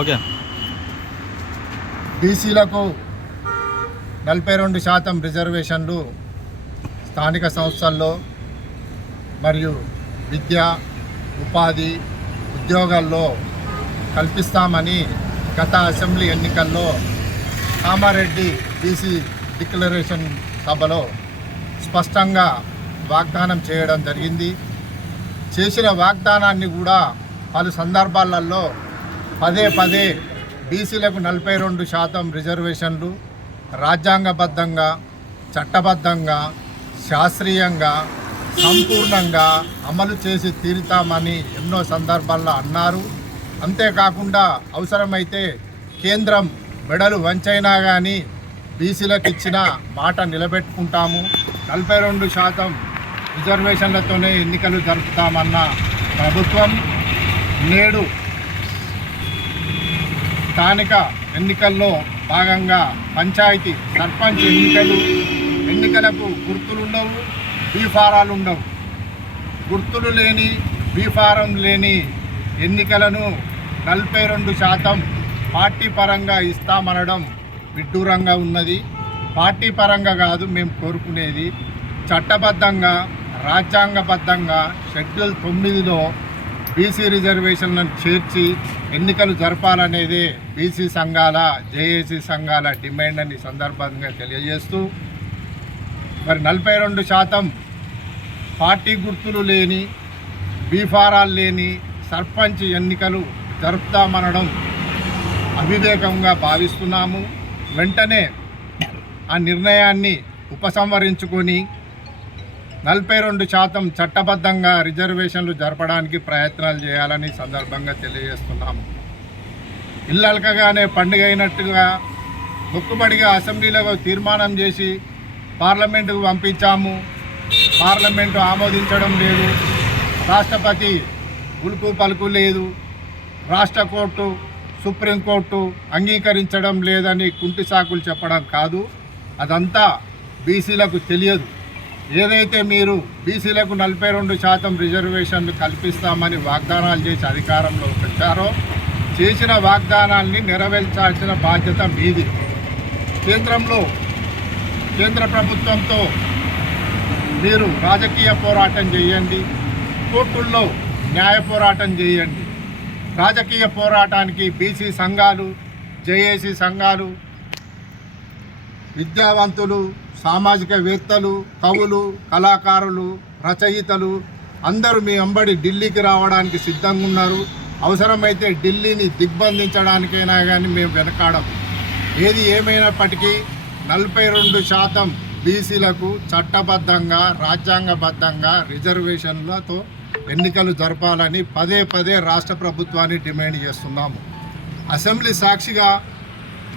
Okay. బీసీలకు 42% రిజర్వేషన్లు స్థానిక సంస్థల్లో మరియు విద్య, ఉపాధి, ఉద్యోగాల్లో కల్పిస్తామని గత అసెంబ్లీ ఎన్నికల్లో కామారెడ్డి బీసీ డిక్లరేషన్ సభలో స్పష్టంగా వాగ్దానం చేయడం జరిగింది. చేసిన వాగ్దానాన్ని కూడా పలు సందర్భాలలో పదే బీసీలకు 42% రిజర్వేషన్లు రాజ్యాంగబద్ధంగా, చట్టబద్ధంగా, శాస్త్రీయంగా, సంపూర్ణంగా అమలు చేసి తీరుతామని ఎన్నో సందర్భాల్లో అన్నారు. అంతేకాకుండా అవసరమైతే కేంద్రం మెడలు వంచైనా కానీ బీసీలకు ఇచ్చిన మాట నిలబెట్టుకుంటాము, 42% రిజర్వేషన్లతోనే ఎన్నికలు జరుపుతామన్న ప్రభుత్వం నేడు స్థానిక ఎన్నికల్లో భాగంగా పంచాయతీ సర్పంచ్ ఎన్నికలకు గుర్తులుండవు, బీఫారాలు ఉండవు. గుర్తులు లేని, బీఫారం లేని ఎన్నికలను 42% పార్టీ పరంగా ఇస్తామనడం విడ్డూరంగా ఉన్నది. పార్టీ పరంగా కాదు మేము కోరుకునేది, చట్టబద్ధంగా, రాజ్యాంగబద్ధంగా షెడ్యూల్ 9లో బీసీ రిజర్వేషన్లను చేర్చి ఎన్నికలు జరపాలనేదే బీసీ సంఘాల, జేఏసీ సంఘాల డిమాండ్ అని సందర్భంగా తెలియజేస్తూ, మరి 42% పార్టీ గుర్తులు లేని, బీఫారాలు లేని సర్పంచ్ ఎన్నికలు జరుపుతామనడం అవివేకంగా భావిస్తున్నాము. వెంటనే ఆ నిర్ణయాన్ని ఉపసంహరించుకొని 42% చట్టబద్ధంగా రిజర్వేషన్లు జరపడానికి ప్రయత్నాలు చేయాలని సందర్భంగా తెలియజేస్తున్నాము. ఇల్లలకగానే పండుగ అయినట్టుగా మొక్కుబడిగా అసెంబ్లీలో తీర్మానం చేసి పార్లమెంటుకు పంపించాము. పార్లమెంటు ఆమోదించడం లేదు, రాష్ట్రపతి ఉలుకు పలుకు లేదు, రాష్ట్ర కోర్టు, సుప్రీంకోర్టు అంగీకరించడం లేదని కుంటి సాకులు చెప్పడం కాదు. అదంతా బీసీలకు తెలియదు. ఏదైతే మీరు బీసీలకు 42% రిజర్వేషన్లు కల్పిస్తామని వాగ్దానాలు చేసి అధికారంలోకి వచ్చారో, చేసిన వాగ్దానాల్ని నెరవేర్చాల్సిన బాధ్యత మీది. కేంద్ర ప్రభుత్వంతో మీరు రాజకీయ పోరాటం చేయండి, కోర్టుల్లో న్యాయ పోరాటం చేయండి. రాజకీయ పోరాటానికి బీసీ సంఘాలు, జేఏసీ సంఘాలు, విద్యావంతులు, సామాజికవేత్తలు, కవులు, కళాకారులు, రచయితలు అందరూ మీ వెంబడి ఢిల్లీకి రావడానికి సిద్ధంగా ఉన్నారు. అవసరమైతే ఢిల్లీని దిగ్బంధించడానికైనా కానీ మేము వెనకాడం. ఏది ఏమైనప్పటికీ 42% బీసీలకు చట్టబద్ధంగా, రాజ్యాంగబద్ధంగా రిజర్వేషన్లతో ఎన్నికలు జరపాలని పదే రాష్ట్ర ప్రభుత్వాన్ని డిమాండ్ చేస్తున్నాము. అసెంబ్లీ సాక్షిగా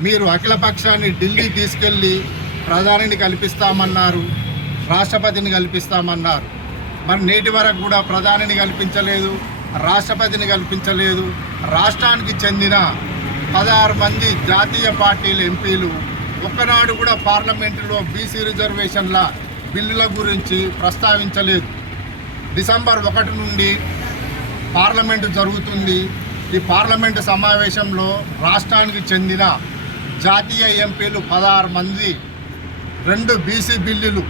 మీరు అఖిలపక్షాన్ని ఢిల్లీ తీసుకెళ్ళి ప్రధానిని కల్పిస్తామన్నారు, రాష్ట్రపతిని కల్పిస్తామన్నారు. మరి నేటి వరకు కూడా ప్రధానిని కల్పించలేదు, రాష్ట్రపతిని కల్పించలేదు. రాష్ట్రానికి చెందిన 16 మంది జాతీయ పార్టీల ఎంపీలు ఒక్కనాడు కూడా పార్లమెంటులో బీసీ రిజర్వేషన్ల బిల్లుల గురించి ప్రస్తావించలేదు. డిసెంబర్ 1 నుండి పార్లమెంటు జరుగుతుంది. ఈ పార్లమెంటు సమావేశంలో రాష్ట్రానికి చెందిన జాతీయ ఎంపీలు 16 మంది 2 బీసీ బిల్లులు,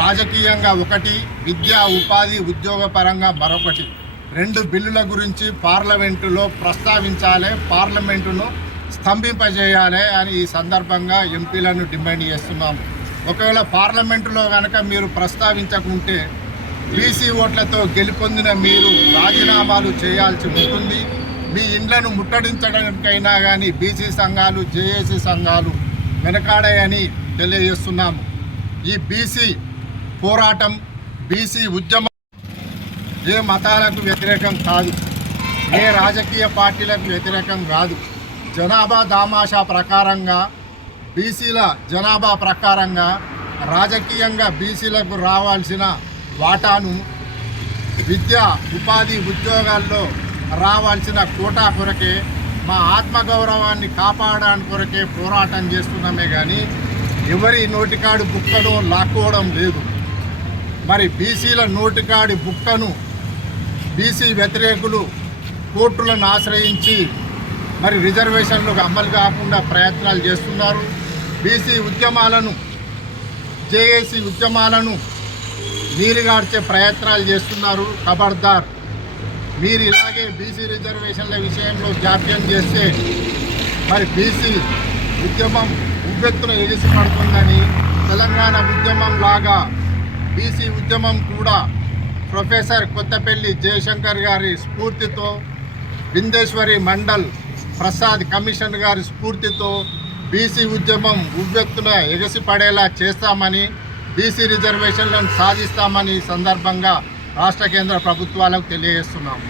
రాజకీయంగా ఒకటి, విద్యా ఉపాధి ఉద్యోగ పరంగా మరొకటి, 2 బిల్లుల గురించి పార్లమెంటులో ప్రస్తావించాలి, పార్లమెంటును స్తంభింపజేయాలి అని ఈ సందర్భంగా ఎంపీలను డిమాండ్ చేస్తున్నాము. ఒకవేళ పార్లమెంటులో కనుక మీరు ప్రస్తావించకుంటే బీసీ ఓట్లతో గెలుపొందిన మీరు రాజీనామాలు చేయాల్సి ఉంటుంది. మీ ఇండ్లను ముట్టడించడానికైనా కానీ బీసీ సంఘాలు, జేఏసీ సంఘాలు వెనకాడాయని తెలియజేస్తున్నాము. ఈ బీసీ పోరాటం, బీసీ ఉద్యమం ఏ మతాలకు వ్యతిరేకం కాదు, ఏ రాజకీయ పార్టీలకు వ్యతిరేకం కాదు. జనాభా దామాషా ప్రకారంగా బీసీల జనాభా ప్రకారంగా రాజకీయంగా బీసీలకు రావాల్సిన వాటాను విద్య ఉపాధి ఉద్యోగాల్లో రావాల్సిన కోటా కొరకే మా ఆత్మగౌరవాన్ని కాపాడడానికి కొరకే పోరాటం చేస్తున్నామే కానీ ఎవరి నోటికాడి బుక్కను లాక్కోవడం లేదు. మరి బీసీల నోటికాడి బుక్కను బీసీ వ్యతిరేకులు కోర్టులను ఆశ్రయించి మరి రిజర్వేషన్లకు అమలు కాకుండా ప్రయత్నాలు చేస్తున్నారు. బీసీ ఉద్యమాలను జేఏసీ ఉద్యమాలను నీరుగార్చే ప్రయత్నాలు చేస్తున్నారు. ఖబర్దార్, మీరు ఇలాగే బీసీ రిజర్వేషన్ల విషయంలో జాప్యం చేస్తే మరి బీసీ ఉద్యమం ఉవ్వెత్తున ఎగిసిపడుతుందని, తెలంగాణ ఉద్యమం లాగా బీసీ ఉద్యమం కూడా ప్రొఫెసర్ కొత్తపల్లి జయశంకర్ గారి స్ఫూర్తితో, బిందేశ్వరి మండల్ ప్రసాద్ కమిషన్ గారి స్ఫూర్తితో బీసీ ఉద్యమం ఉవ్వెత్తున ఎగసిపడేలా చేస్తామని, బీసీ రిజర్వేషన్లను సాధిస్తామని సందర్భంగా రాష్ట్ర కేంద్ర ప్రభుత్వాలకు తెలియజేస్తున్నాము.